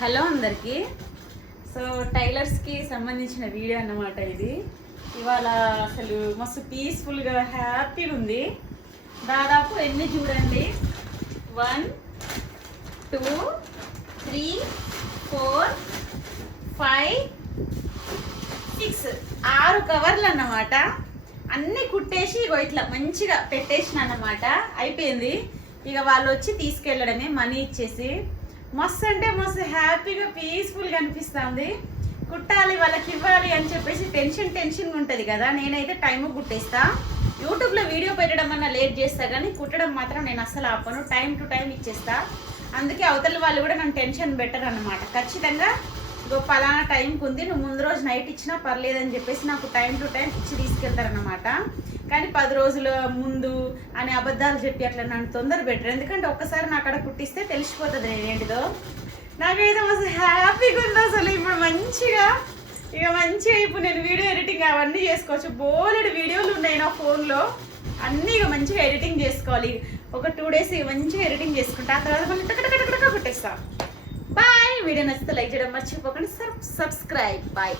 Hello అందరికీ. So టైలర్స్కి సంబంధించిన video అన్నమాట ఇది. ఇవాళ అసలు మస్తు పీస్ఫుల్గా హ్యాపీగా ఉంది. దాదాపు ఎన్ని చూడండి, 1 2 3 4 5 6 6 కవర్లు అన్నమాట. అన్నీ కుట్టేసి ఇగో ఇట్లా మంచిగా పెట్టేసిన అన్నమాట. అయిపోయింది. ఇక వాళ్ళు వచ్చి తీసుకెళ్ళడమే, మనీ ఇచ్చేసి. మస్తు అంటే మస్తు హ్యాపీగా పీస్ఫుల్గా అనిపిస్తుంది. కుట్టాలి, వాళ్ళకి ఇవ్వాలి అని చెప్పేసి టెన్షన్గా ఉంటుంది కదా. నేనైతే టైము కుట్టేస్తా. యూట్యూబ్లో వీడియో పెట్టడం అన్నా లేట్ చేస్తా, కానీ కుట్టడం మాత్రం నేను అస్సలు ఆపను. టైం టు టైం ఇచ్చేస్తా. అందుకే అవతల వాళ్ళు కూడా నన్ను టెన్షన్ పెట్టరు అన్నమాట. ఖచ్చితంగా ఇంకో పలానా టైంకి ఉంది, నువ్వు ముందు రోజు నైట్ ఇచ్చినా పర్లేదని చెప్పేసి నాకు టైం టు టైం ఇచ్చి తీసుకెళ్తారన్నమాట. కానీ 10 రోజుల ముందు అనే అబద్ధాలు చెప్పి అట్లా నన్ను తొందర పెట్టరు. ఎందుకంటే ఒక్కసారి నా అక్కడ కుట్టిస్తే తెలిసిపోతుంది నేనేంటిదో. నాకైతే అసలు హ్యాపీగా ఉంది అసలు. ఇప్పుడు మంచిగా ఇప్పుడు నేను వీడియో ఎడిటింగ్ అవన్నీ చేసుకోవచ్చు. బోలెడు వీడియోలు ఉన్నాయి నా ఫోన్లో. అన్నీ ఇక మంచిగా ఎడిటింగ్ చేసుకోవాలి. ఒక 2 days మంచిగా ఎడిటింగ్ చేసుకుంటా. ఆ తర్వాత మళ్ళీ టక కుట్టేస్తా. బాయ్. వీడియో నచ్చితే లైక్ చేయడం మర్చిపోకండి. సబ్స్క్రైబ్. బాయ్.